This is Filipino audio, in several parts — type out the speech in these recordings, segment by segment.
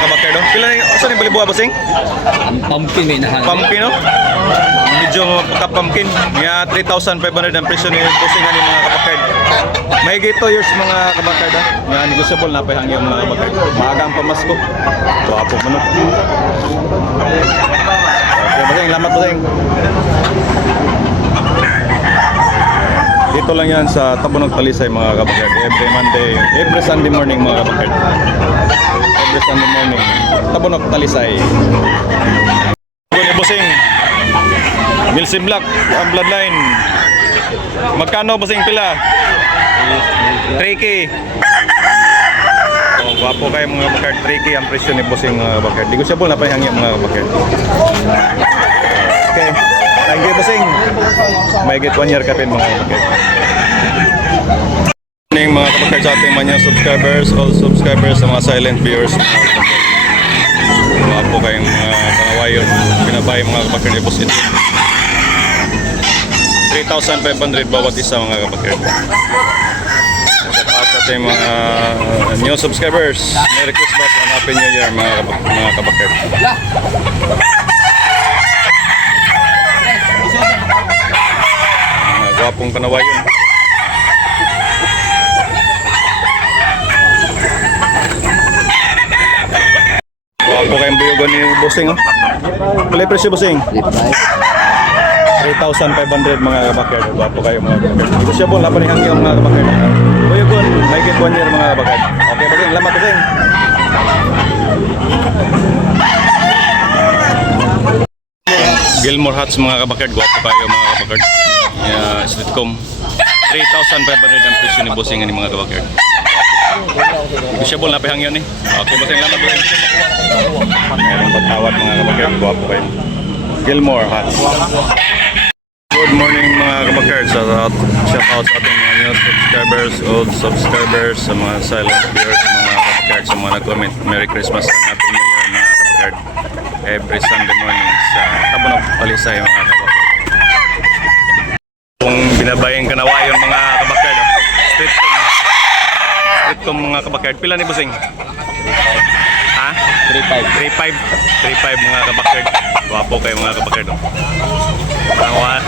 kabakero. Pila ni saan yung balibuha bossing? Pumpkin may nahan. Pumpkin no? Medyo ka-pumpkin. Niya 3,500 ang presyo ni bossing ani mga kabakero. May 2 years mga kabakero. Nga negotiable na pahang yung mga kabakero. Maaga ang pamasko. Wapo manok. Okay, bossing, salamat bossing. Dito lang yan sa Tabonog Talisay mga kabakerd. Every Monday, every Sunday morning mga kabakerd. Every Sunday morning, Tabonog Talisay. Guni bossing, Milsi Black, ang bloodline. Magkano bossing pila? 3K. Oh, gwapo kayo mga kabakerd. 3K ang presyo ni bossing mga kabakerd. Negotiable na pa yung mga kabakerd. Okay. Thank you bossing. May get 1 year ka pin mga kabakerd. Morning mga kabakerd sa ating mga subscribers, all subscribers sa mga silent viewers. Mga po kayong mga panawayon, pinabay mga kabakerd ni Boss Edwin. 3,500 bawat isa mga kabakerd. Sa ating mga new subscribers, Merry Christmas and Happy New Year mga kabakerd. Mga gwapong panawayon. Wapo kayong buyogon ni bossing oh. Pala presyo bossing? 3,500 mga kabakerd. Wapo kayo mga kabakerd. Negosyable na pa ni hangyo mga kabakerd. Buyogon, may get 1 year mga kabakerd. Okay bossing, lamat bossing. Gilmore Hats mga kabakerd. Wapo kayo mga kabakerd. Slitcom 3,500 ang presyo ni bossing ni mga kabakerd. Negosyable na pa hangyo ni. Okay bossing, lamat bossing. Mayroong patawad mga kabakerd, guwapo kayo. Gilmore Hats. Good morning mga kabakerd. Shout out sa ating mga new subscribers, old subscribers, sa mga silent viewers, mga kabakerd, sa mga nag-comment. Merry Christmas and Happy New Year mga kabakerd. Every Sunday morning sa Tabonog Talisay mga kabakerd. Kung binabayang kanawayon mga kabakerd, streetcom mga kabakerd. Pila ni bossing? Ha? 3.5 mga kabakerd. Wapo kayo mga kabakerd.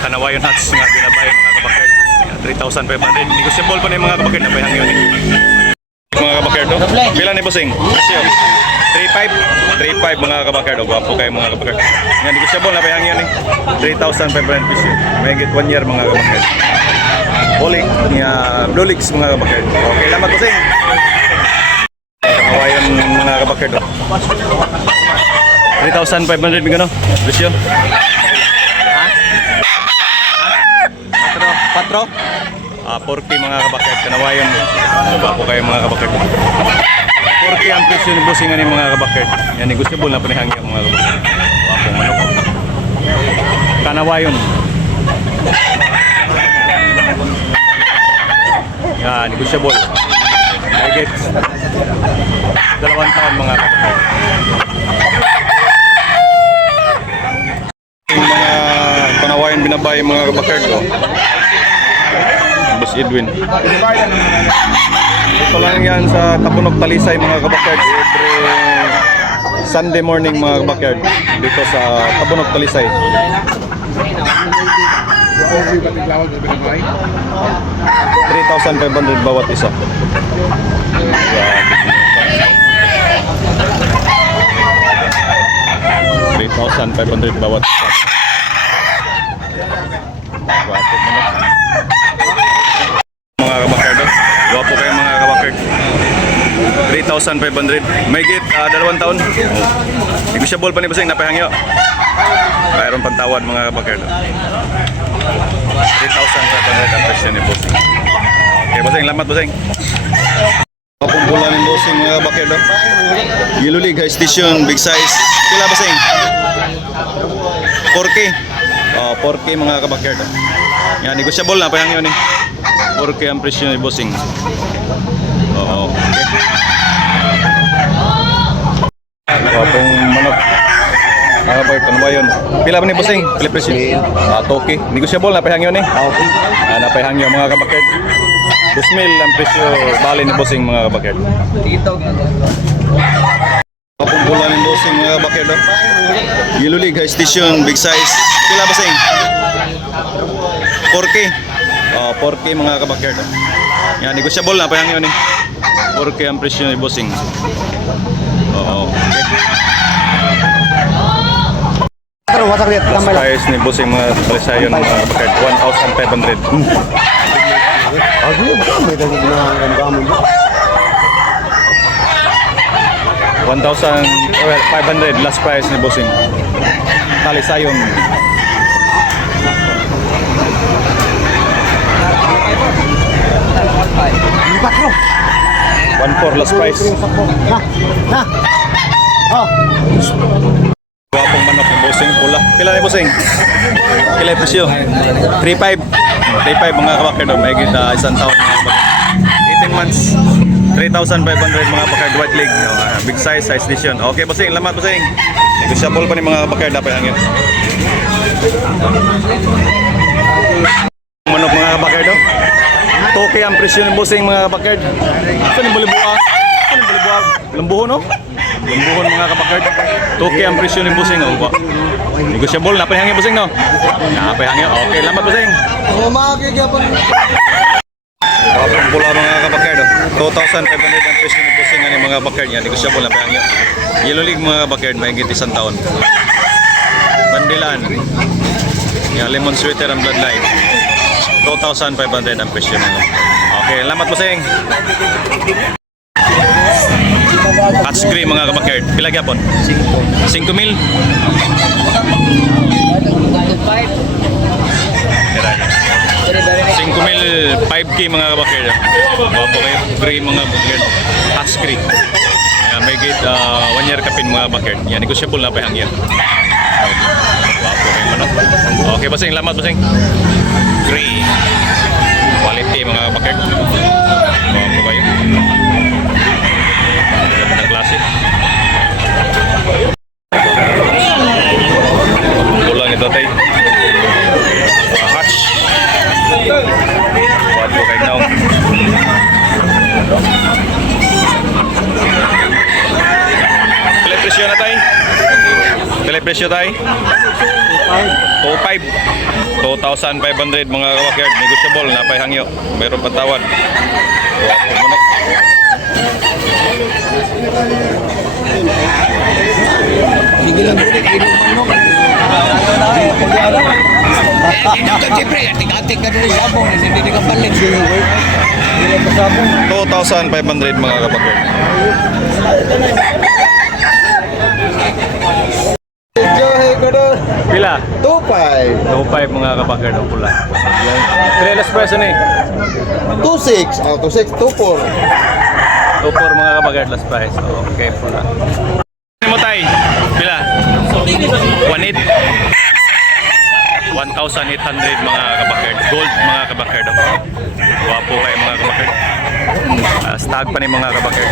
Kanawayon hats nga binabay mga kabakerd. 3,500. Negotiable pa na yung mga kabakerd na pahang yun. Mga kabakerd. Pila ni bossing? 3.5 mga kabakerd. Wapo kayo mga kabakerd. Nga negotiable na pahang yun. 3,500 pesos. May get 1 year mga kabakerd. Bolik nga Blue Leaks mga kabakerd. Okay, lamat bossing. Kawayan mga kabakerd. 3,500 bigano. Presyo. Ha? 4? 4K mga kabakerd. Kanawayan. Bapo kayo mga kabakerd. 4K ang presyo ni bossing ni mga kabakerd. Yan negotiable na panihangya mga kabakerd. Bapong manok. Kanawayan. Yan, negotiable. I get 2 taon mga kabakerd. Yung mga panawayan binabay mga kabakerd ko. Boss Edwin. Ito lang yan sa Tabonog Talisay mga kabakerd. Every Sunday morning mga kabakerd. Dito sa Tabonog Talisay. 3,500 bawat isa. 3,500 bawat isa. Wapo manok. Mga kabakerd. Wapo kayo mga kabakerd. 3,500. May git 2 taon. Negotiable pa ni bossing napahangyo. Mayroon pantawad mga kabakerd. 3,500 ang presyo ni bossing. Okay bossing, lamat bossing. Pumpulan ng bossing mga kabakerd. Yellow League High Station, big size. Pila bossing? 4K. 4K mga kabakerd. Yan, negotiable na pahangyo ni. 4K ang presyo ni bossing. Oo. Okay. Wapong manok. Kabakerd, ano ba yun? Pila ba ni bossing? Pila presyo? Toki. Negotiable na pahangyo ni. Okay. Napahangyo mga kabakerd. 2,000 ang presyo bali ni bossing mga kabakerd. Kapumpulan ng bossing mga bakit do. Yellow League High Station, big size. Pila ba sing? 4K. 4K mga kabakit do. Yan, negotiable na pa yang yun eh. 4K ang presyo ni bossing. Oo, okay. Last price ni bossing mga kalisayon mga kabakit, 1,500 last price ni bossing. Kalisayon. Patro. 1,400 last price. Guwapong manok ng bossing pula. Pila ni bossing? Pila yung presyo? 3,500. 3,500 mga kabakir doon. May kita isang taon mga kabakir. 18 months. 3,500 mga kabakir. White leg. Big size, size edition. Okay bossing, lamat bossing. Negotiable pa ni mga kabakir. Dapat hangin. Manok mga kabakir doon. Toke ang presyo ng bossing mga kabakir. Ito ni bulibuha. Ito ni bulibuha. Lambuhon no? Lambuhon mga kabakir. Toke ang presyo ng bossing. Negotiable. Napay hangin bossing no? Napay hangin. Okay, lamat bossing. Kapag pula mga kabakir do. 2,500 ang presyo ng bossing ng mga kabakir niya. Negotiable. Napay hangin. Yellow League mga kabakir. May higit isang taon. Bandilan. Yung lemon sweater ang bloodline. 2,500 ang presyo nila. Okay, lamat po sing. Hats cream mga kabakir. Pila gyapon? 5,000. 5,000 5K mga kabakir. Opo kayo. Free mga kabakir. Hats cream. May gate 1 year kapin mga kabakir. Yan, negotiable na pa hangyan. Opo kayo manok. Okay, basing. Lamat basing. Free. Quality mga kabakir. Opo kayo. Ganda klase. Kulang ito tayo. Hatch. Opo kayo now. Pila presyo na tayo? Pila presyo tayo? 2,500. 2,500 mga kabakir. Negotiable. Napay hangyo. Mayroon patawad. Opo manok. Sige lang ulit, inom manok. Inom ka siyempre, atik-atik ka doon sa sabong, hindi ka palit. 2,500 mga kabakir. Pila? 2,500 mga kabakir ng pula. Pilas person eh. 26. 26, 24. 2,400 mga kabakir last price. Okay, pula. Ano mo tayo? Pila? 1,800. 1,800 mga kabakir. Gold mga kabakir daw. Wapo kayo mga kabakir. Stag pa ni mga kabakir.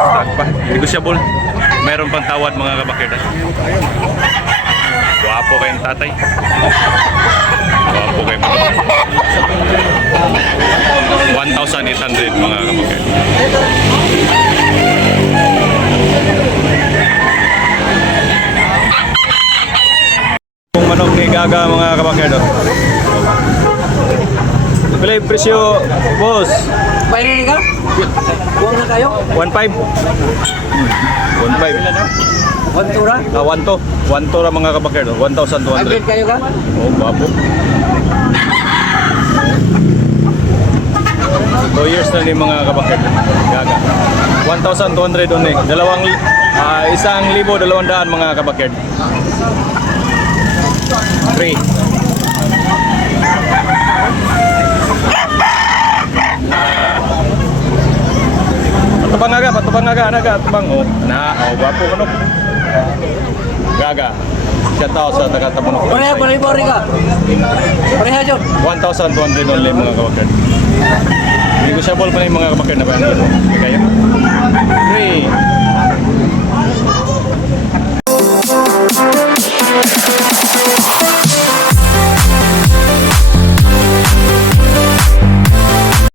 Stag pa. Negotiable. Meron pang tawad mga kabakir. Wapo kayong tatay. Wapo kayo mga kabakir. 1,800 mga kabakir. Kung manok ni Gaga mga kabakir do. Pila yung presyo, boss? Pwede ka? Buwang na kayo? 1,500. 1,500. Kontura? 1,200. 1,200 ra mga kabakir do. 1,200. Agad kayo ka? Oh, bapo. 2 years na ni mga kabakir. Gaga. 1,200 on eh. 1,200 mga kabakir. 3. Patubang aga, patubang oh. Wapo manok. Gaga. Siya tao sa taga-tamunok. Pareha ka? Pareha dyan? 1,200 only mga kabakir. Negotiable pa na yung mga kabakir na ba yan? Kayo? 3.